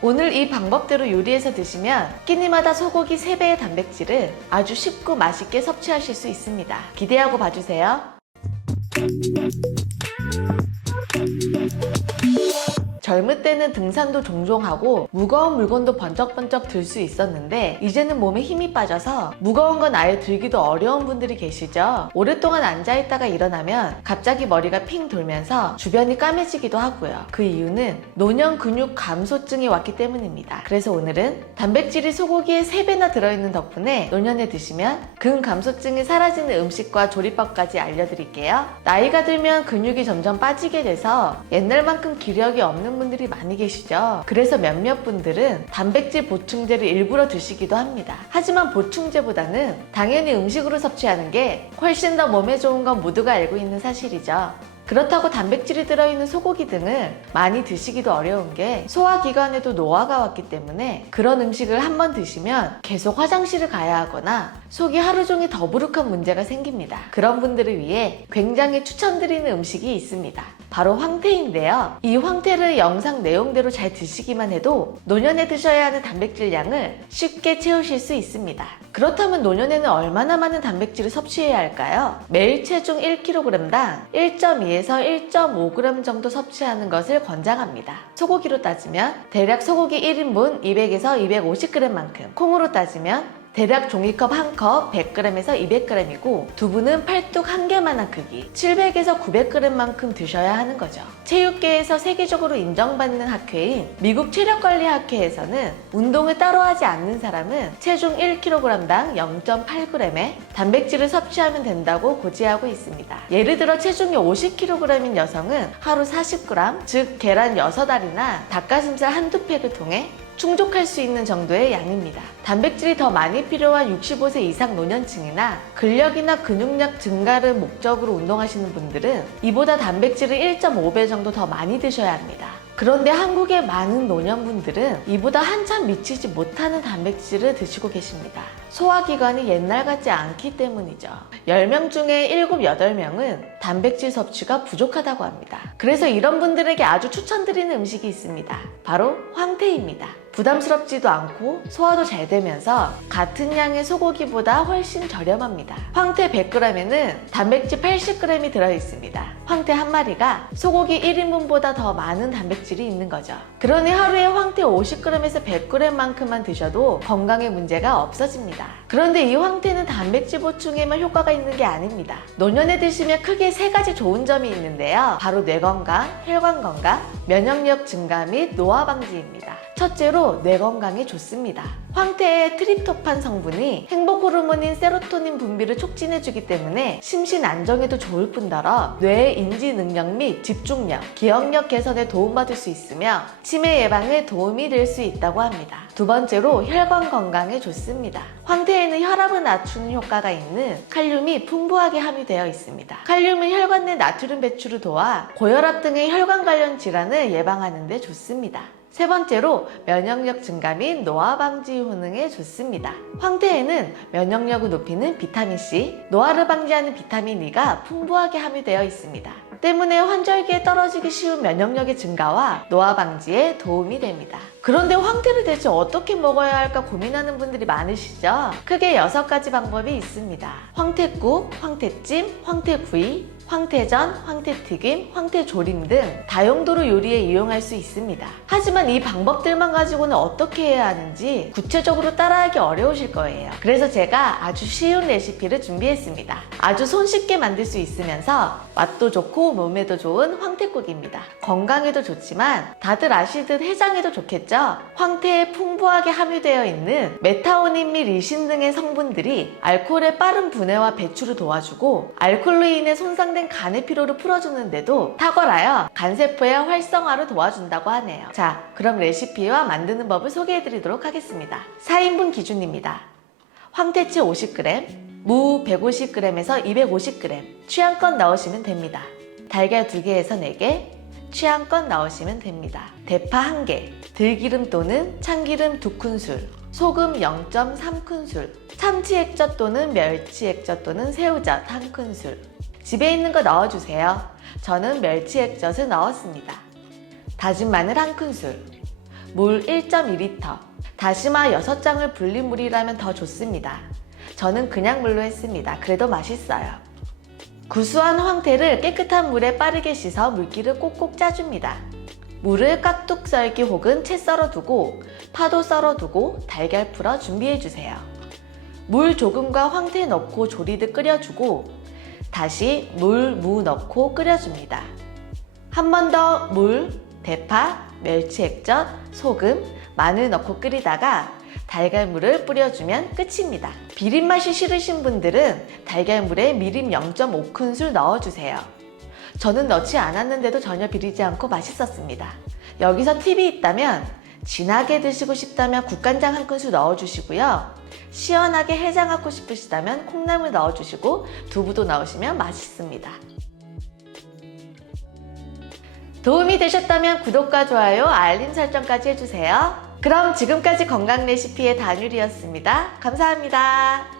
오늘 이 방법대로 요리해서 드시면 끼니마다 소고기 3배의 단백질을 아주 쉽고 맛있게 섭취하실 수 있습니다. 기대하고 봐주세요. 젊을 때는 등산도 종종 하고 무거운 물건도 번쩍번쩍 들 수 있었는데 이제는 몸에 힘이 빠져서 무거운 건 아예 들기도 어려운 분들이 계시죠. 오랫동안 앉아있다가 일어나면 갑자기 머리가 핑 돌면서 주변이 까매지기도 하고요. 그 이유는 노년 근육 감소증이 왔기 때문입니다. 그래서 오늘은 단백질이 소고기에 3배나 들어있는 덕분에 노년에 드시면 근감소증이 사라지는 음식과 조리법까지 알려드릴게요. 나이가 들면 근육이 점점 빠지게 돼서 옛날만큼 기력이 없는 분들이 많이 계시죠. 그래서 몇몇 분들은 단백질 보충제를 일부러 드시기도 합니다. 하지만 보충제보다는 당연히 음식으로 섭취하는 게 훨씬 더 몸에 좋은 건 모두가 알고 있는 사실이죠. 그렇다고 단백질이 들어있는 소고기 등을 많이 드시기도 어려운 게 소화기관에도 노화가 왔기 때문에 그런 음식을 한번 드시면 계속 화장실을 가야 하거나 속이 하루 종일 더부룩한 문제가 생깁니다. 그런 분들을 위해 굉장히 추천드리는 음식이 있습니다. 바로 황태인데요. 이 황태를 영상 내용대로 잘 드시기만 해도 노년에 드셔야 하는 단백질 양을 쉽게 채우실 수 있습니다. 그렇다면 노년에는 얼마나 많은 단백질을 섭취해야 할까요? 매일 체중 1kg당 1.2에서 1.5g 정도 섭취하는 것을 권장합니다. 소고기로 따지면 대략 소고기 1인분 200에서 250g만큼, 콩으로 따지면 대략 종이컵 1컵 100g에서 200g이고 두부는 팔뚝 1개만한 크기 700에서 900g만큼 드셔야 하는 거죠. 체육계에서 세계적으로 인정받는 학회인 미국 체력관리학회에서는 운동을 따로 하지 않는 사람은 체중 1kg당 0.8g의 단백질을 섭취하면 된다고 고지하고 있습니다. 예를 들어 체중이 50kg인 여성은 하루 40g, 즉 계란 6알이나 닭가슴살 한두 팩을 통해 충족할 수 있는 정도의 양입니다. 단백질이 더 많이 필요한 65세 이상 노년층이나 근력이나 근육량 증가를 목적으로 운동하시는 분들은 이보다 단백질을 1.5배 정도 더 많이 드셔야 합니다. 그런데 한국의 많은 노년분들은 이보다 한참 미치지 못하는 단백질을 드시고 계십니다. 소화기관이 옛날 같지 않기 때문이죠. 10명 중에 7, 8명은 단백질 섭취가 부족하다고 합니다. 그래서 이런 분들에게 아주 추천드리는 음식이 있습니다. 바로 황태입니다. 부담스럽지도 않고 소화도 잘 되면서 같은 양의 소고기보다 훨씬 저렴합니다. 황태 100g에는 단백질 80g이 들어있습니다. 황태 한 마리가 소고기 1인분보다 더 많은 단백질이 있는 거죠. 그러니 하루에 황태 50g에서 100g만큼만 드셔도 건강에 문제가 없어집니다. 그런데 이 황태는 단백질 보충에만 효과가 있는 게 아닙니다. 노년에 드시면 크게 3가지 좋은 점이 있는데요. 바로 뇌 건강, 혈관 건강, 면역력 증가 및 노화 방지입니다. 첫째로 뇌 건강에 좋습니다. 황태의 트립토판 성분이 행복 호르몬인 세로토닌 분비를 촉진해주기 때문에 심신 안정에도 좋을 뿐더러 뇌의 인지 능력 및 집중력, 기억력 개선에 도움받을 수 있으며 치매 예방에 도움이 될 수 있다고 합니다. 두 번째로 혈관 건강에 좋습니다. 황태에는 혈압을 낮추는 효과가 있는 칼륨이 풍부하게 함유되어 있습니다. 칼륨은 혈관 내 나트륨 배출을 도와 고혈압 등의 혈관 관련 질환을 예방하는 데 좋습니다. 세 번째로 면역력 증가 및 노화 방지 효능에 좋습니다. 황태에는 면역력을 높이는 비타민C, 노화를 방지하는 비타민 E가 풍부하게 함유되어 있습니다. 때문에 환절기에 떨어지기 쉬운 면역력의 증가와 노화 방지에 도움이 됩니다. 그런데 황태를 대체 어떻게 먹어야 할까 고민하는 분들이 많으시죠? 크게 6가지 방법이 있습니다. 황태국, 황태찜, 황태구이, 황태전, 황태튀김, 황태조림 등 다용도로 요리에 이용할 수 있습니다. 하지만 이 방법들만 가지고는 어떻게 해야 하는지 구체적으로 따라하기 어려우실 거예요. 그래서 제가 아주 쉬운 레시피를 준비했습니다. 아주 손쉽게 만들 수 있으면서 맛도 좋고 몸에도 좋은 황태국입니다. 건강에도 좋지만 다들 아시듯 해장에도 좋겠죠? 황태에 풍부하게 함유되어 있는 메타오닌 및 리신 등의 성분들이 알코올의 빠른 분해와 배출을 도와주고 알코올로 인해 손상된 간의 피로를 풀어주는데도 탁월하여 간세포의 활성화를 도와준다고 하네요. 자, 그럼 레시피와 만드는 법을 소개해드리도록 하겠습니다. 4인분 기준입니다. 황태치 50g, 무 150g에서 250g 취향껏 넣으시면 됩니다. 달걀 2개에서 4개, 취향껏 넣으시면 됩니다. 대파 1개, 들기름 또는 참기름 2큰술, 소금 0.3큰술, 참치 액젓 또는 멸치 액젓 또는 새우젓 1큰술. 집에 있는 거 넣어주세요. 저는 멸치 액젓을 넣었습니다. 다진 마늘 1큰술, 물 1.2리터, 다시마 6장을 불린 물이라면 더 좋습니다. 저는 그냥 물로 했습니다. 그래도 맛있어요. 구수한 황태를 깨끗한 물에 빠르게 씻어 물기를 꼭꼭 짜줍니다. 물을 깍둑 썰기 혹은 채 썰어두고 파도 썰어두고 달걀 풀어 준비해주세요. 물 조금과 황태 넣고 조리듯 끓여주고 다시 물, 무 넣고 끓여줍니다. 한 번 더 물, 대파, 멸치 액젓, 소금, 마늘 넣고 끓이다가 달걀물을 뿌려주면 끝입니다. 비린맛이 싫으신 분들은 달걀물에 미림 0.5큰술 넣어주세요. 저는 넣지 않았는데도 전혀 비리지 않고 맛있었습니다. 여기서 팁이 있다면 진하게 드시고 싶다면 국간장 1큰술 넣어주시고요. 시원하게 해장하고 싶으시다면 콩나물 넣어주시고 두부도 넣으시면 맛있습니다. 도움이 되셨다면 구독과 좋아요, 알림 설정까지 해주세요. 그럼 지금까지 건강 레시피의 다뉴리였습니다. 감사합니다.